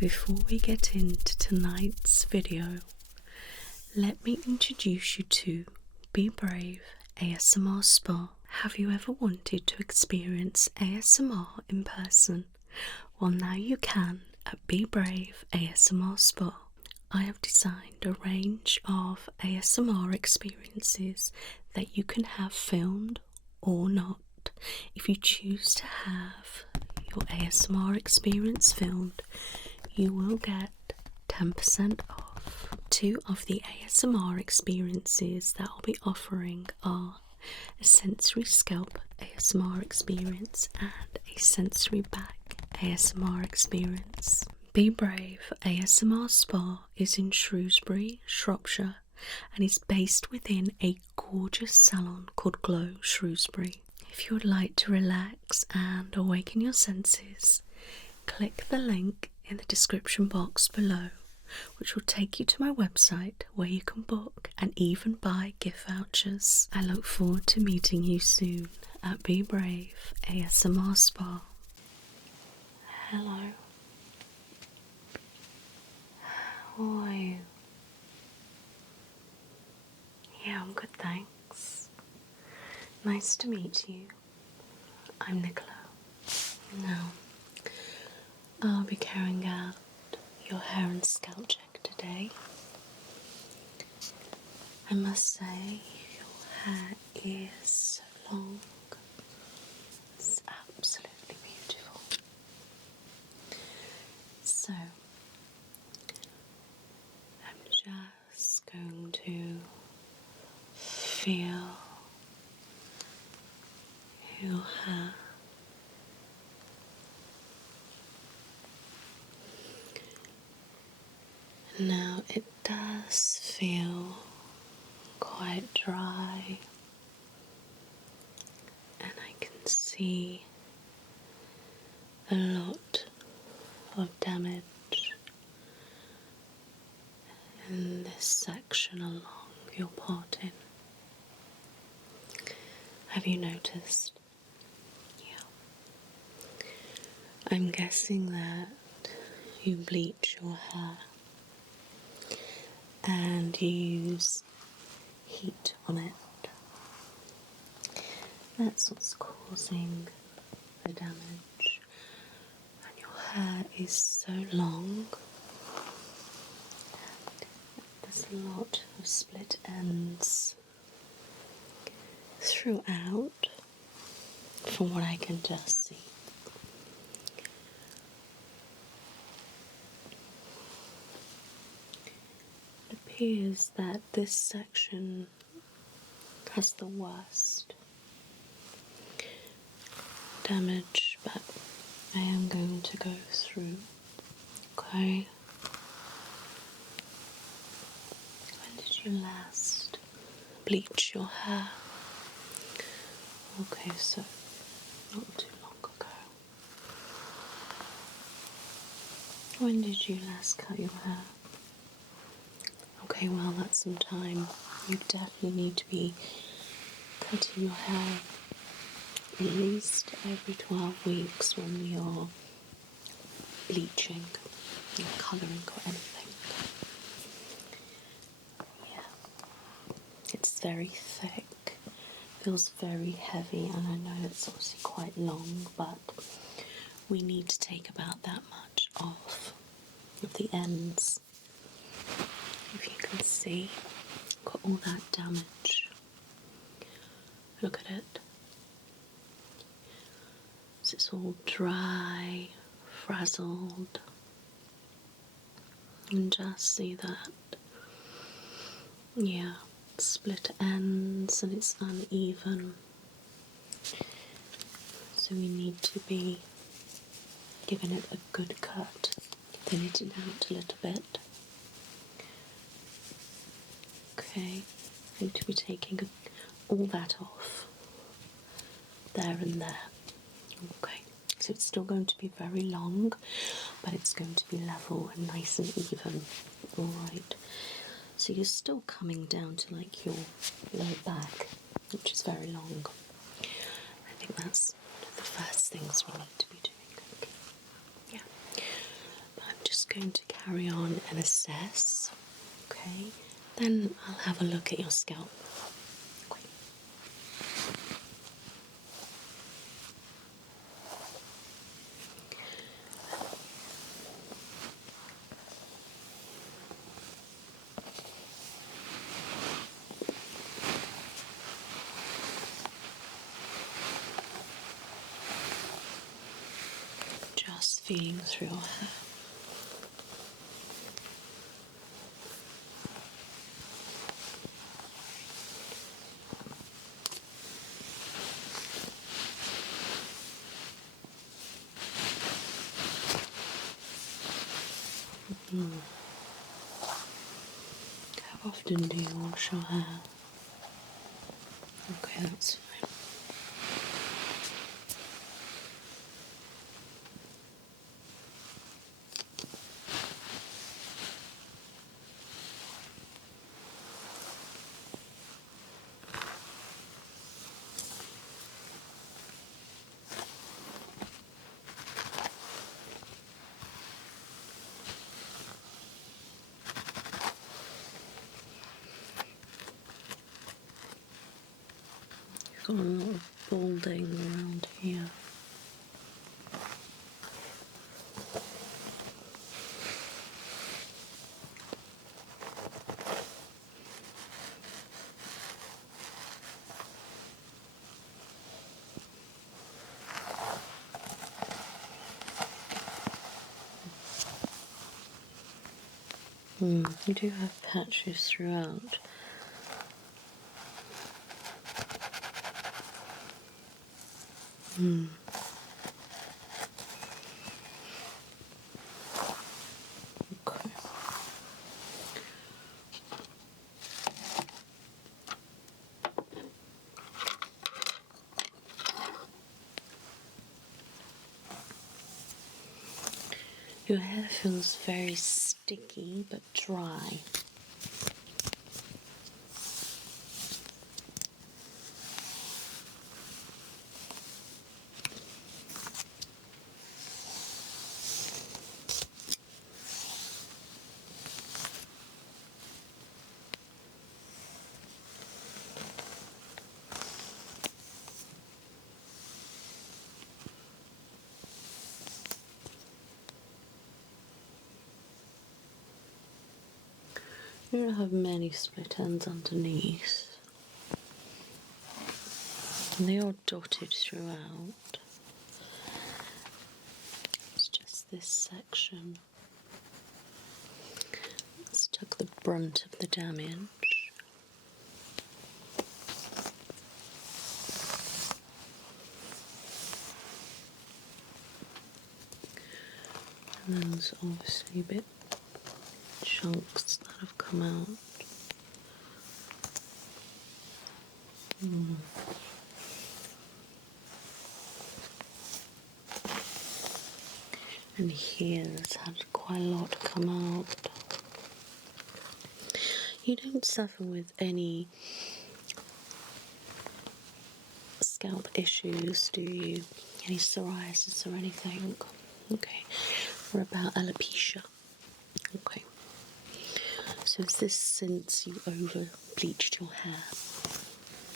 Before we get into tonight's video, let me introduce you to Be Brave ASMR Spa. Have you ever wanted to experience ASMR in person? Well, now you can at Be Brave ASMR Spa. I have designed a range of ASMR experiences that you can have filmed or not. If you choose to have your ASMR experience filmed, you will get 10% off. Two of the ASMR experiences that I'll be offering are a sensory scalp ASMR experience and a sensory back ASMR experience. Be Brave ASMR Spa is in Shrewsbury, Shropshire, and is based within a gorgeous salon called Glow Shrewsbury. If you would like to relax and awaken your senses, click the link in the description box below, which will take you to my website where you can book and even buy gift vouchers. I look forward to meeting you soon at Be Brave ASMR Spa. Hello. How are you? Yeah, I'm good, thanks. Nice to meet you. I'm Nicola. Now, I'll be carrying out your hair and scalp check today. I must say, your hair is so long. It's absolutely beautiful. So, I'm just going to feel your hair. Now it does feel quite dry, and I can see a lot of damage in this section along your parting. Have you noticed? Yeah. I'm guessing that you bleach your hair and you use heat on it. That's what's causing the damage. And your hair is so long. There's a lot of split ends throughout, from what I can just see. It appears that this section has the worst damage, but I am going to go through. Okay. When did you last bleach your hair? Okay, so not too long ago. When did you last cut your hair? Okay, well, that's some time. You definitely need to be cutting your hair at least every 12 weeks when you're bleaching or colouring or anything. Yeah. It's very thick, feels very heavy, and I know it's obviously quite long, but we need to take about that much off of the ends. If you can see, got all that damage. Look at it. So it's all dry, frazzled. And just see that. Yeah, split ends and it's uneven. So we need to be giving it a good cut, thin it out a little bit. Okay, I'm going to be taking all that off, there and there. Okay, so it's still going to be very long, but it's going to be level and nice and even. Alright, so you're still coming down to like your lower back, which is very long. I think that's one of the first things we need to be doing. Okay. Yeah, but I'm just going to carry on and assess. Okay, then I'll have a look at your scalp. Okay. Just feeling through your hair. How often do you wash your hair? Okay, that's fine. Got a lot of balding around here. You do have patches throughout. Okay. Your hair feels very sticky but dry. You don't have many split ends underneath. And they are dotted throughout. It's just this section that's took the brunt of the damage. And then there's obviously a bit chunks that have come out. And here it's had quite a lot come out. You don't suffer with any scalp issues, do you? Any psoriasis or anything? Okay. Or about alopecia? Okay. So is this since you over bleached your hair?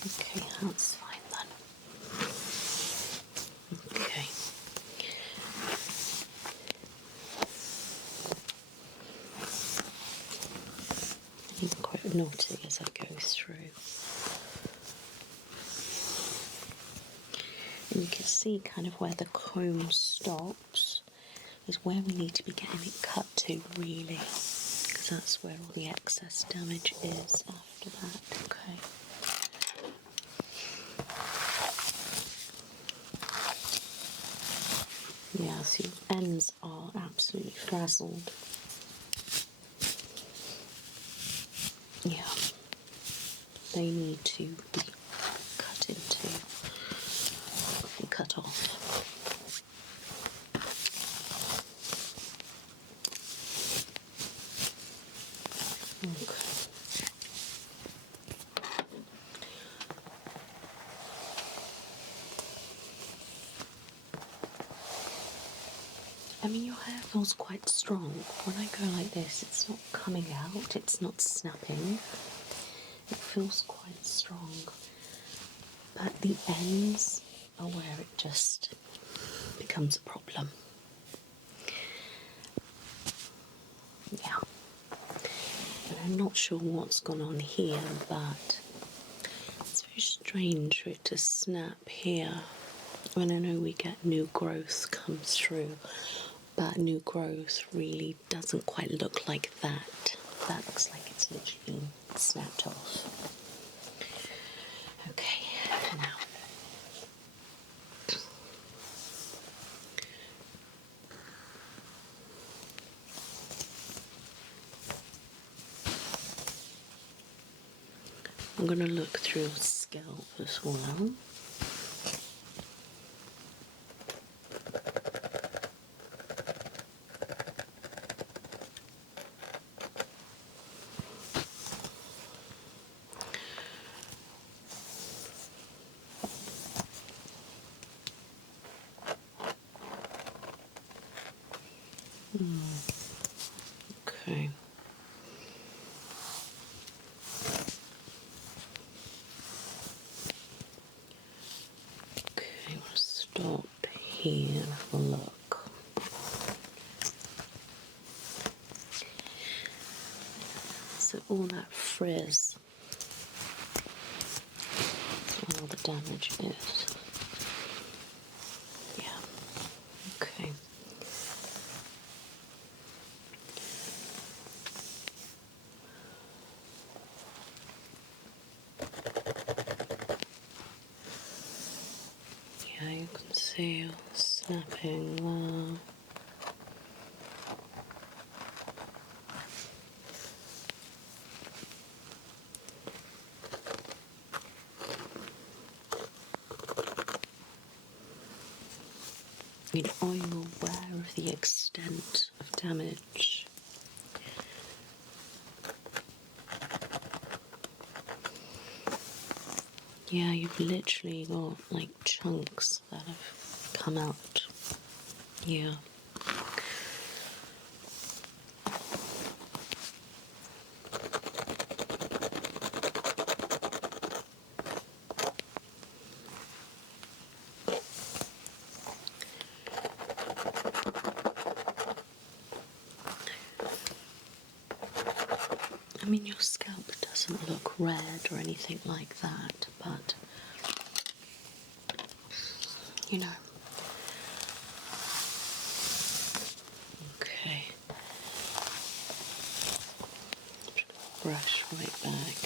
Okay, that's fine then. Okay. I'm quite knotty as I go through. And you can see kind of where the comb stops is where we need to be getting it cut to, really, because that's where all the excess damage is after that. Okay. Yeah, so your ends are absolutely frazzled. Yeah, they need to be cut into and cut off. Okay. I mean, your hair feels quite strong. When I go like this, it's not coming out, it's not snapping. It feels quite strong. But the ends are where it just becomes a problem. Yeah. And I'm not sure what's gone on here, but it's very strange for it to snap here. I mean, I know we get new growth comes through, but new growth really doesn't quite look like that. That looks like it's literally snapped off. Okay, now I'm going to look through your scalp as well. Okay. Okay, I'm going to stop here and have a look. So all that frizz, all the damage is. Yeah. Okay. Yeah, you can see all the snapping there. I mean, are you aware of the extent of damage? Yeah, you've literally got like chunks that have come out. Yeah. I mean, your scalp doesn't look red or anything like that, but you know. Okay. Brush right back.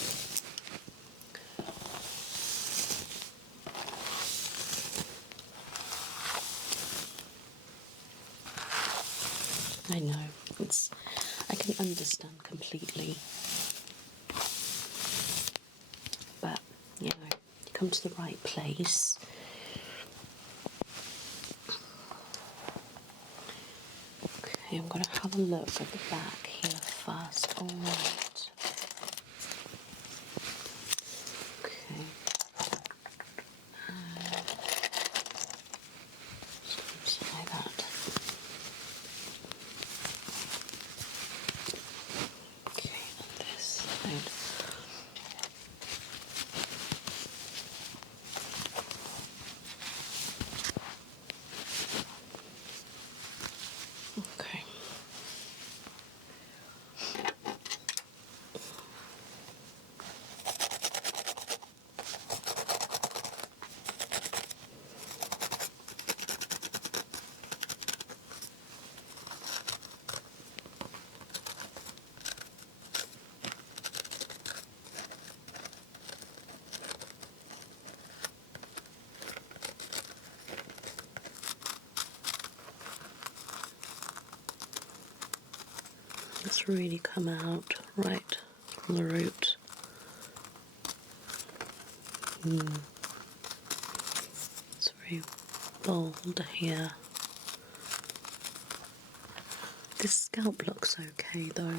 I know, I can understand completely. But, you know, you come to the right place. Okay, I'm going to have a look at the back here first. Alright. Okay. Just apply that. Okay, on this side. Okay. It's really come out right from the root. It's very bold here. This scalp looks okay though.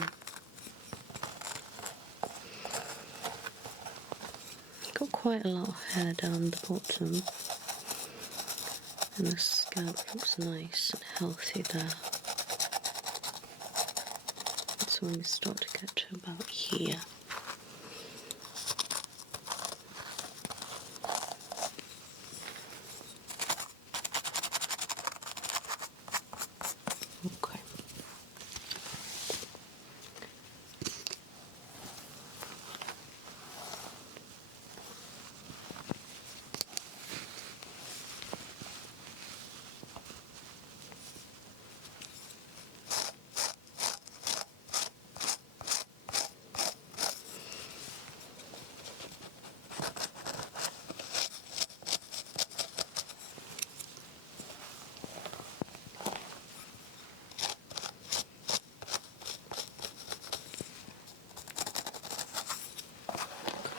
Got quite a lot of hair down the bottom. And the scalp looks nice and healthy there. That's when we start to get to about here. Okay.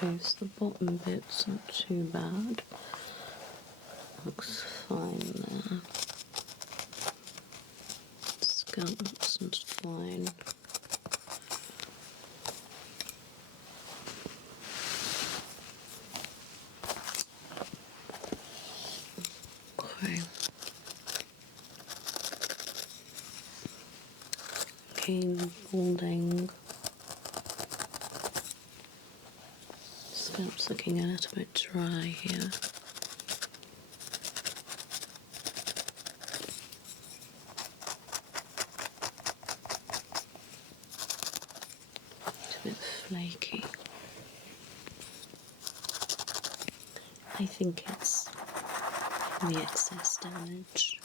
Okay, so the bottom bit's not too bad. Looks fine there. Scalp looks fine. Okay. Again, balding. Scalp's looking a little bit dry here. It's a bit flaky. I think it's the excess damage.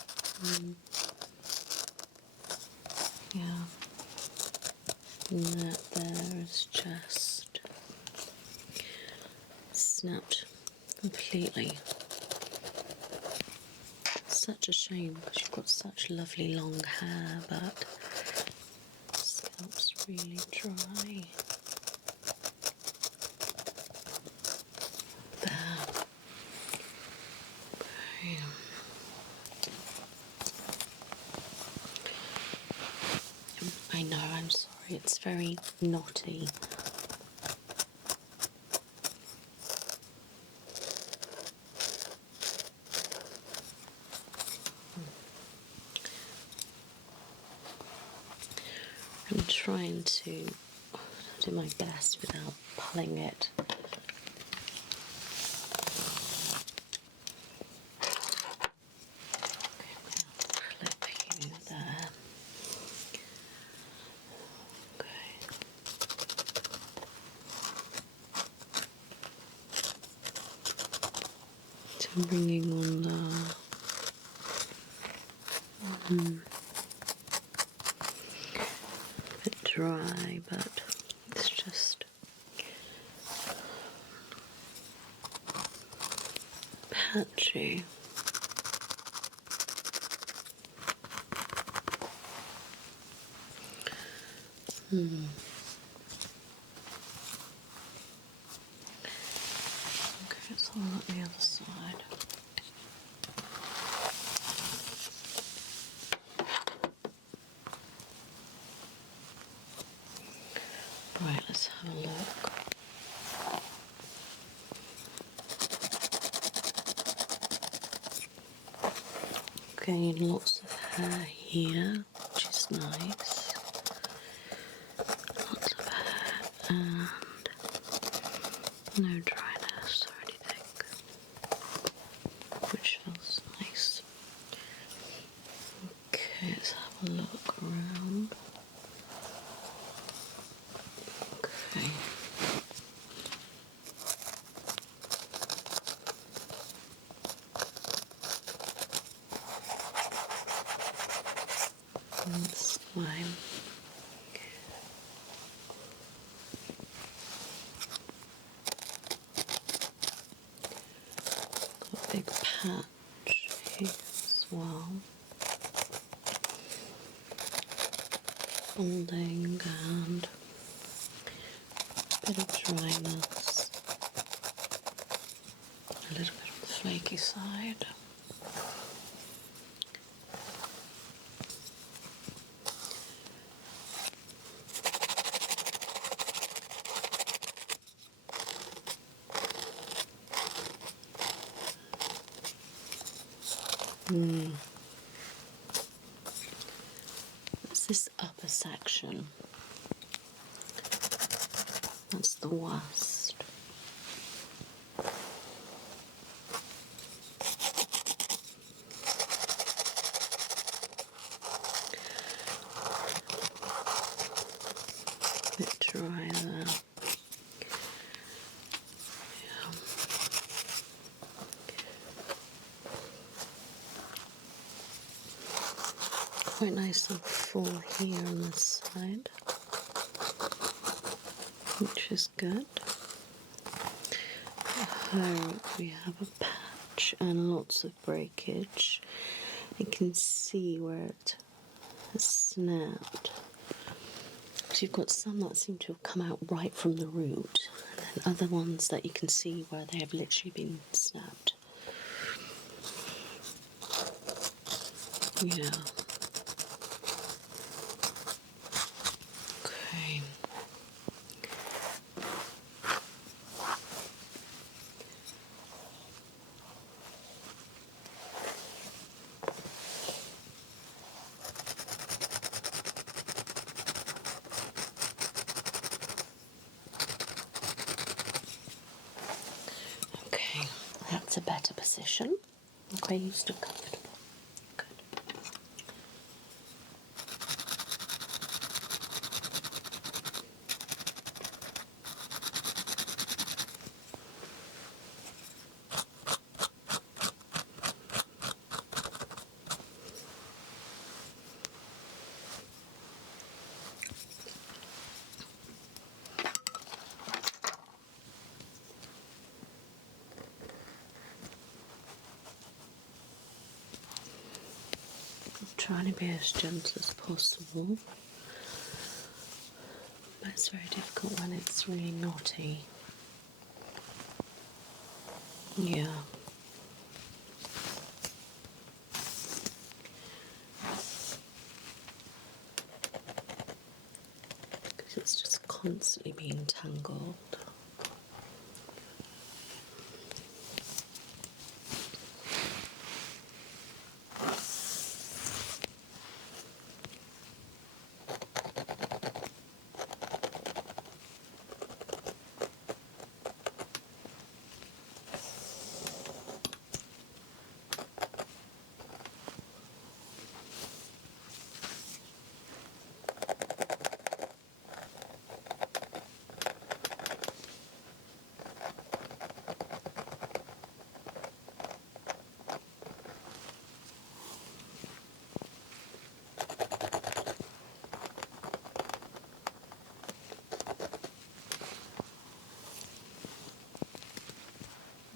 Yeah. And that there is just snapped completely. Such a shame because you've got such lovely long hair, but scalp's really dry. There. Okay. I know, I'm sorry, it's very knotty. I'm trying to do my best without pulling it. Clip you there. Okay. So I'm bringing on the a bit dry, but it's just patchy. Okay, it's all on the other side. Right, let's have a look. Again, lots of hair here, which is nice. Lots of hair and no dryness or anything, which feels nice. Okay, let's have a look around. Okay. That's fine. Got a big patch here as well. Balding and a bit of dryness. A little bit on the flaky side. It's this upper section. That's the worst. A bit dry there. Yeah. Quite nice and full here on this side, which is good. Here we have a patch and lots of breakage. You can see where it has snapped. So you've got some that seem to have come out right from the root, and then other ones that you can see where they have literally been snapped. Yeah. Okay. Okay, that's a better position. Okay, you're still comfortable. Good. Trying to be as gentle as possible, but it's very difficult when it's really knotty. Yeah. Because it's just constantly being tangled.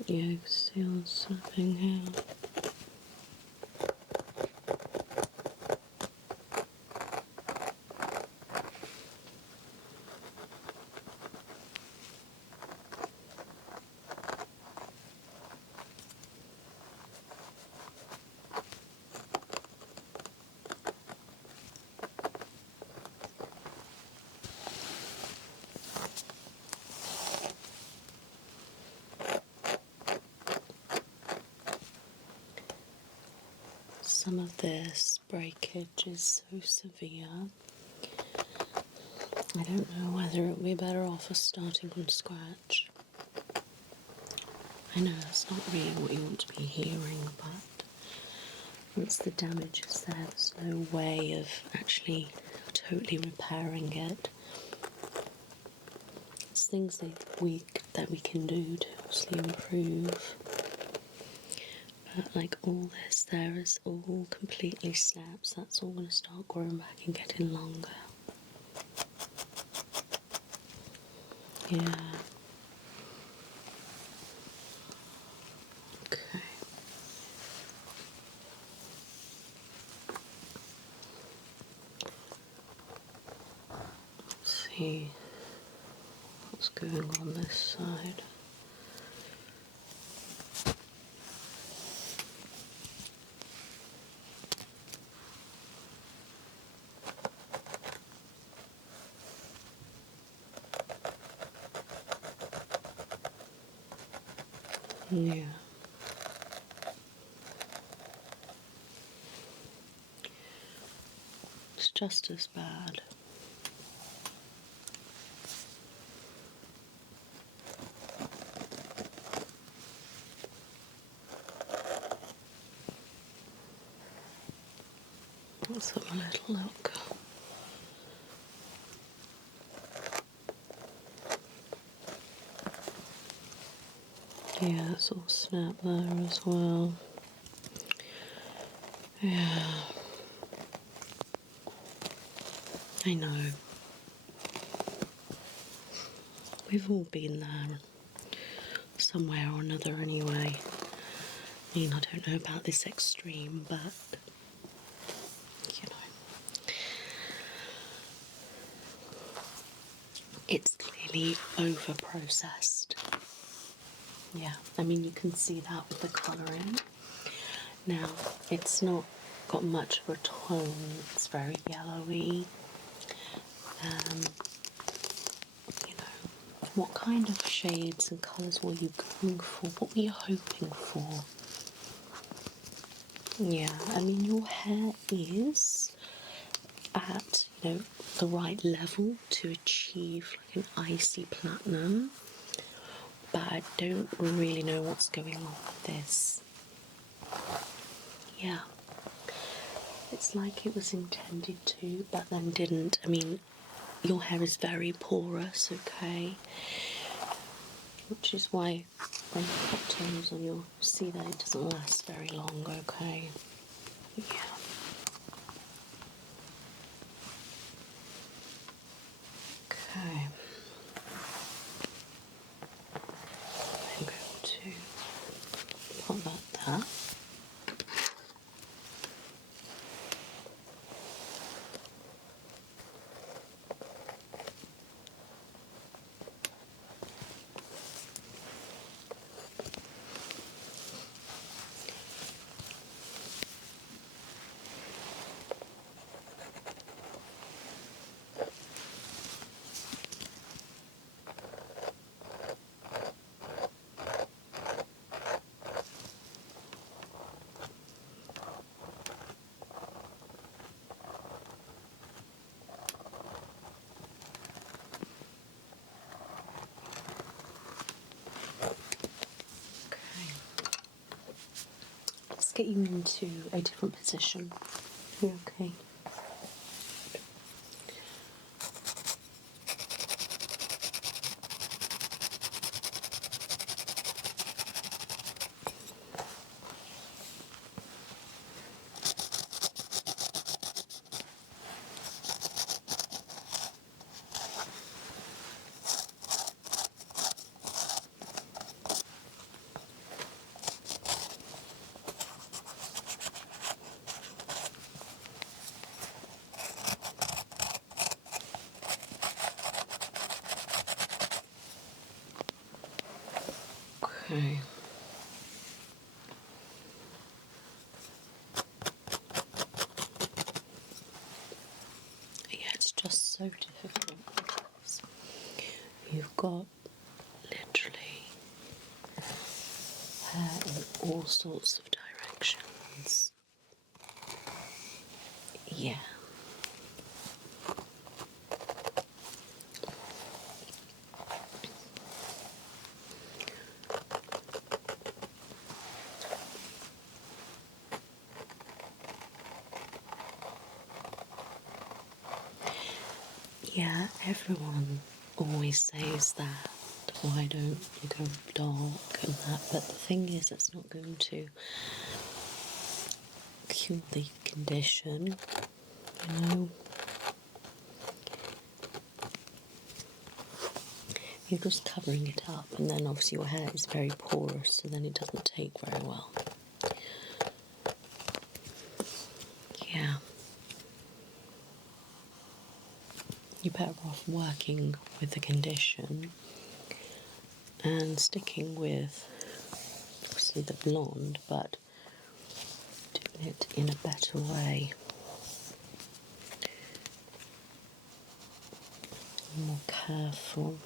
Yeah, you can see all the snapping here. Some of this breakage is so severe. I don't know whether it would be better off us starting from scratch. I know that's not really what you want to be hearing, but once the damage is there, there's no way of actually totally repairing it. It's things that we can do to obviously improve. But like all this there is all completely snapped, so that's all going to start growing back and getting longer. Yeah. Okay. Let's see what's going on this side. Yeah. just as bad. Let's have a little look. Yeah, it's all snapped there as well. Yeah, I know. We've all been there somewhere or another anyway. I mean, I don't know about this extreme, but you know, it's clearly over-processed. Yeah, I mean, you can see that with the colouring. Now, it's not got much of a tone, it's very yellowy. You know, what kind of shades and colours were you going for? What were you hoping for? Yeah, I mean, your hair is at, you know, the right level to achieve like an icy platinum, but I don't really know what's going on with this. Yeah, it's like it was intended to, but then didn't. I mean, your hair is very porous, okay? Which is why when you put tones on, you'll see that it doesn't last very long, okay? Yeah. Okay. I'm going to put that there. Let's get you into a different position. Okay. Okay. Yeah, it's just so difficult because you've got literally hair in all sorts of directions. Yeah. Yeah, everyone always says that. Why don't you go dark and that? But the thing is, it's not going to cure the condition, you know. You're just covering it up, and then obviously your hair is very porous, so then it doesn't take very well. Yeah. You're better off working with the condition and sticking with obviously the blonde, but doing it in a better way. More careful.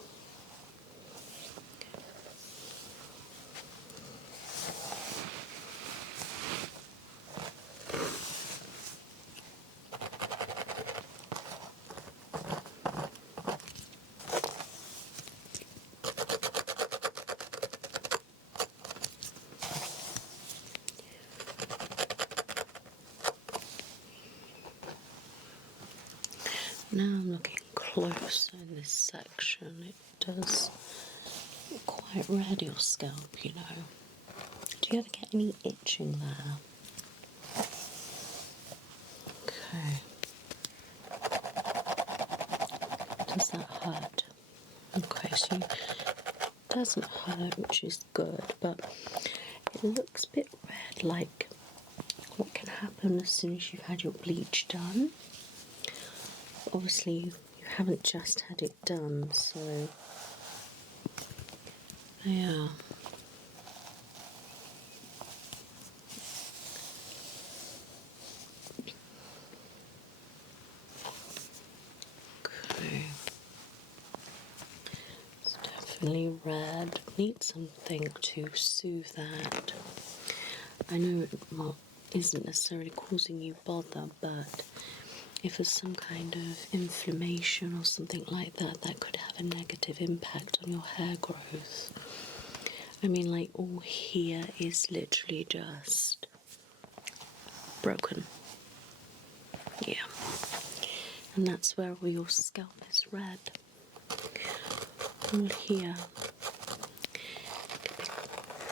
Now I'm looking closer in this section. It does look quite red, your scalp, you know. Do you ever get any itching there? Okay. Does that hurt? Okay, so it doesn't hurt, which is good, but it looks a bit red, like what can happen as soon as you've had your bleach done. Obviously, you haven't just had it done, so yeah. Okay. It's definitely red. Need something to soothe that. I know it isn't necessarily causing you bother, but if there's some kind of inflammation or something like that, that could have a negative impact on your hair growth. I mean, like, all here is literally just broken. Yeah. And that's where all your scalp is red. All here,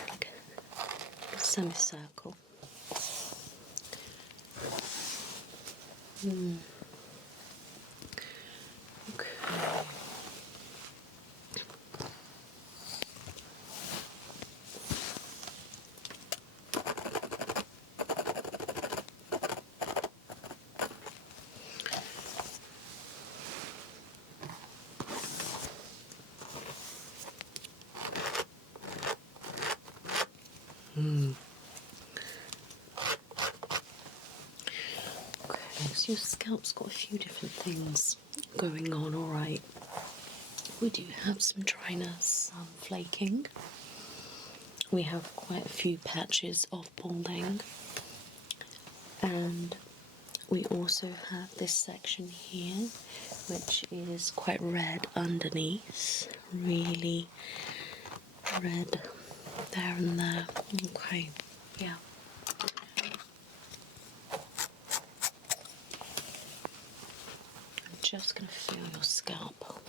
like a semicircle. Okay. Okay, so your scalp's got a few different things going on, alright. We do have some dryness, some flaking. We have quite a few patches of balding. And we also have this section here, which is quite red underneath. Really red there and there. Okay, yeah. I'm just going to feel your scalp.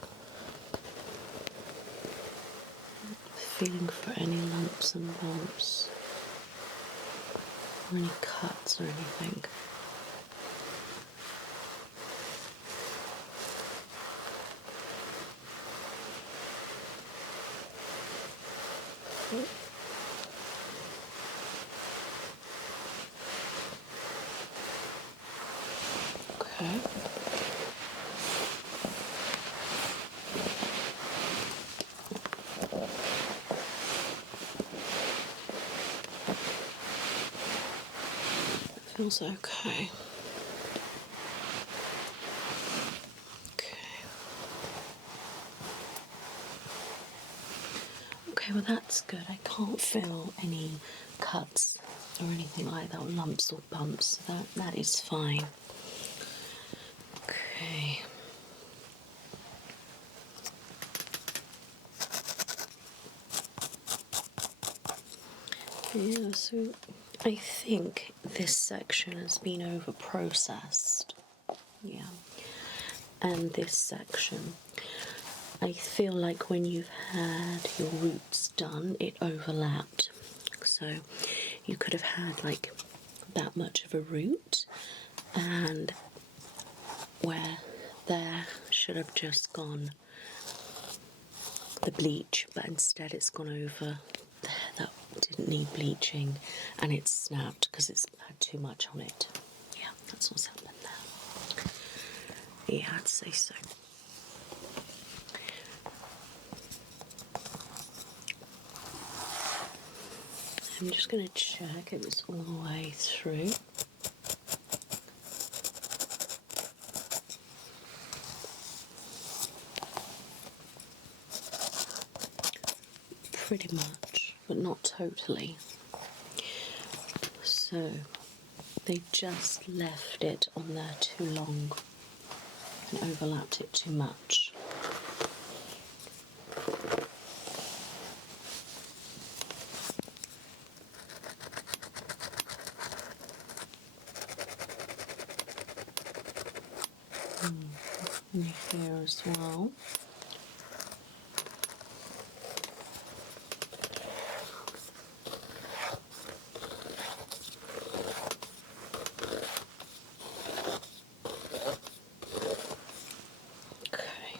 Feeling for any lumps and bumps, or any cuts or anything. Okay. Feels okay. Okay, well that's good. I can't feel any cuts or anything like that, or lumps or bumps. So that is fine. Okay. Yeah, so I think this section has been over processed. Yeah. And this section, I feel like when you've had your roots done, it overlapped. So you could have had like that much of a root, and where there should have just gone the bleach, but instead it's gone over the hair that didn't need bleaching, and it's snapped because it's had too much on it. Yeah, that's what's happened there. Yeah, I'd say so. I'm just going to check it was all the way through. Pretty much, but not totally. So they just left it on there too long and overlapped it too much. and your hair as well. Okay.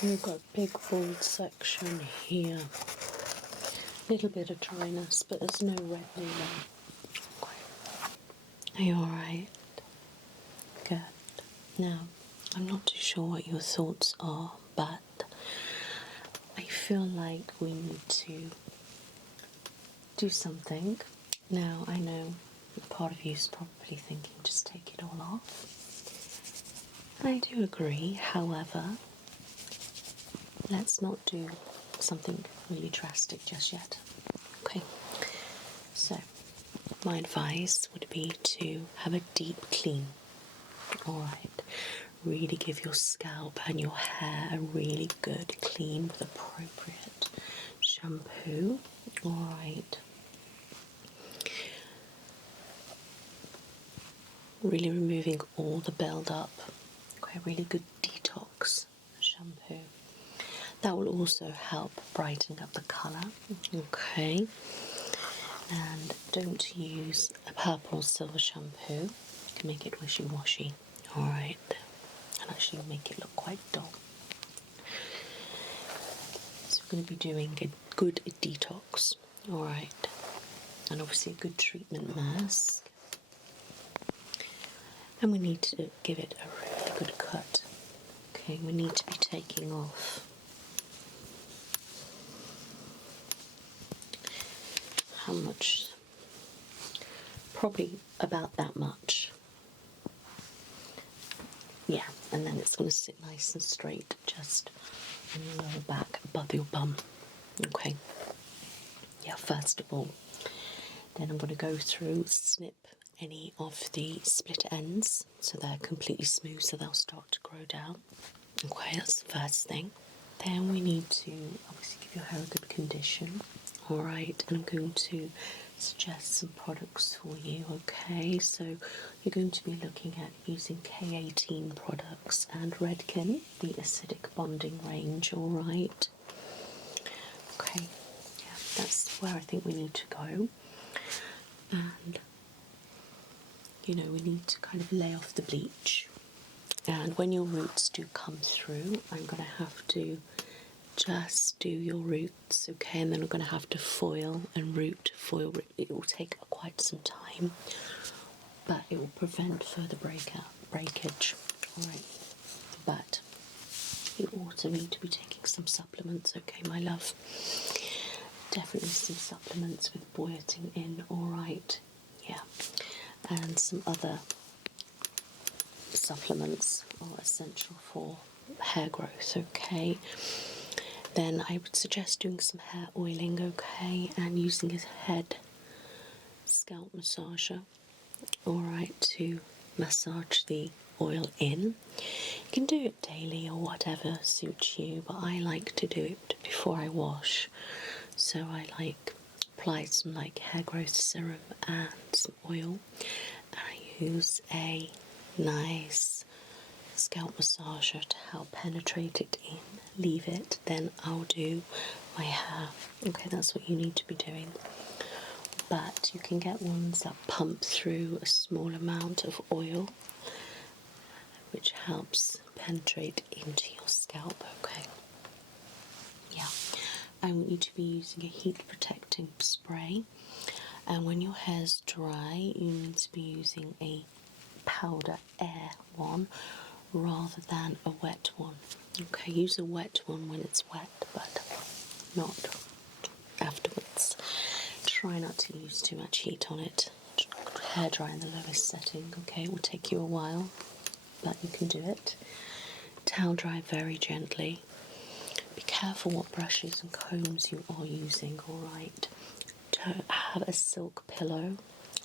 So we've got a big bald section here. A little bit of dryness, but there's no reddening there. Are you alright? Good. Now, I'm not too sure what your thoughts are, but I feel like we need to do something. Now, I know part of you is probably thinking just take it all off. And I do agree, however, let's not do something really drastic just yet. Okay, so my advice would be to have a deep clean. Alright, really give your scalp and your hair a really good clean with appropriate shampoo. Alright. Really removing all the build-up. Okay, really good detox shampoo. That will also help brighten up the colour. Okay. And don't use a purple or silver shampoo. You can make it wishy-washy. Alright. And actually make it look quite dull. So we're going to be doing a good detox. Alright. And obviously a good treatment mask. And we need to give it a really good cut. Okay, we need to be taking off how much? Probably about that much. Yeah, and then it's going to sit nice and straight just on your lower back above your bum. Okay. Yeah, first of all. Then I'm going to go through, snip any of the split ends so they're completely smooth, so they'll start to grow down. Okay, that's the first thing. Then we need to obviously give your hair a good condition. Alright, and I'm going to suggest some products for you, okay? So you're going to be looking at using K18 products and Redken, the acidic bonding range, alright? Okay, yeah, that's where I think we need to go. And, you know, we need to kind of lay off the bleach. And when your roots do come through, I'm going to have to just do your roots, okay? And then I'm going to have to foil root. It will take quite some time, but it will prevent further breakage, alright? But you also need to be taking some supplements, okay, my love? Definitely some supplements with biotin in, alright? Yeah. And some other supplements are essential for hair growth, okay? Then I would suggest doing some hair oiling, okay, and using a head scalp massager, alright, to massage the oil in. You can do it daily or whatever suits you, but I like to do it before I wash. So I apply some hair growth serum and some oil, and I use a nice scalp massager to help penetrate it in. Leave it, then I'll do my hair. Okay, that's what you need to be doing. But you can get ones that pump through a small amount of oil, which helps penetrate into your scalp, okay? Yeah. I want you to be using a heat protecting spray, and when your hair's dry, you need to be using a powder air one rather than a wet one. Okay, use a wet one when it's wet, but not afterwards. Try not to use too much heat on it. Hair dry in the lowest setting, okay? It will take you a while, but you can do it. Towel dry very gently. Be careful what brushes and combs you are using, alright? Have a silk pillow,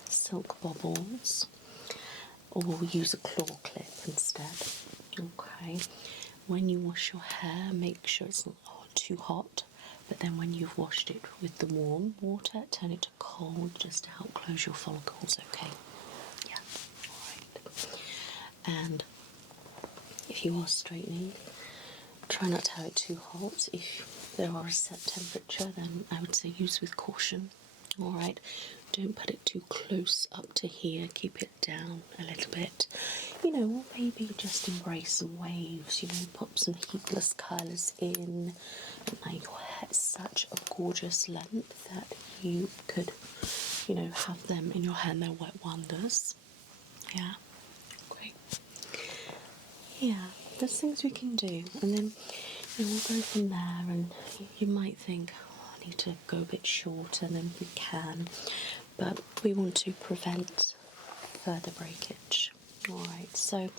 silk bobbles, or use a claw clip instead. Okay, when you wash your hair, make sure it's not too hot, but then when you've washed it with the warm water, turn it to cold just to help close your follicles, okay? Yeah, alright. And if you are straightening, try not to have it too hot. If there are a set temperature, then I would say use with caution. Alright, don't put it too close up to here, keep it down a little bit. You know, or maybe just embrace some waves, you know, pop some heatless colours in. And your hair is such a gorgeous length that you could, you know, have them in your hair and they'll work wonders. Yeah, great. Yeah, there's things we can do, and then we'll go from there. And you might think, oh, I need to go a bit shorter, and then we can, but we want to prevent further breakage. Alright, so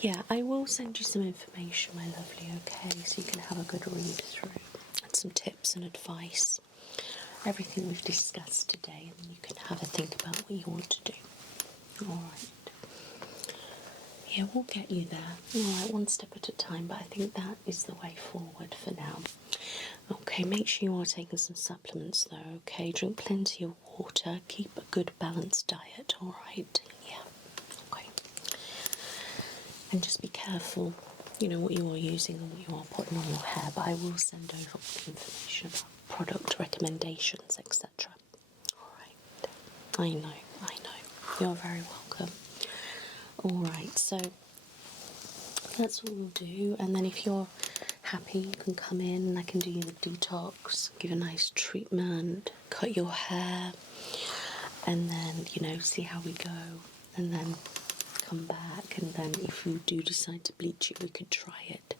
yeah, I will send you some information, my lovely, okay, so you can have a good read through and some tips and advice, everything we've discussed today, and then you can have a think about what you want to do. Alright. Yeah, we'll get you there. Alright, one step at a time, but I think that is the way forward for now. Okay, make sure you are taking some supplements though, okay? Drink plenty of water, keep a good balanced diet, alright? Yeah, okay. And just be careful, you know, what you are using and what you are putting on your hair, but I will send over all the information about product recommendations, etc. Alright, I know. You're very welcome. Alright, so that's what we'll do, and then if you're happy, you can come in and I can do you the detox, give a nice treatment, cut your hair, and then, you know, see how we go, and then come back, and then if you do decide to bleach it, we could try it.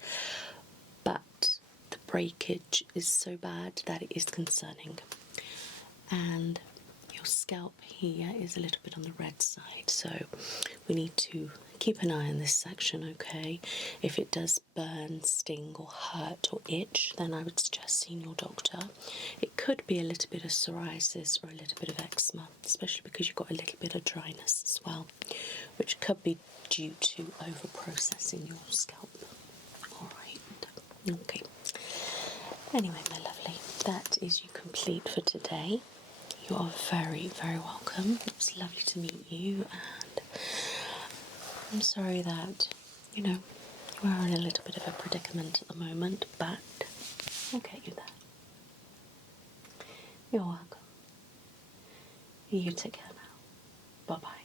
But the breakage is so bad that it is concerning, and your scalp here is a little bit on the red side, so we need to keep an eye on this section, okay? If it does burn, sting or hurt or itch, then I would suggest seeing your doctor. It could be a little bit of psoriasis or a little bit of eczema, especially because you've got a little bit of dryness as well, which could be due to over-processing your scalp. Alright, okay. Anyway, my lovely, that is you complete for today. You are very, very welcome. It was lovely to meet you, and I'm sorry that, you know, you are in a little bit of a predicament at the moment, but we'll get you there. You're welcome. You take care now. Bye-bye.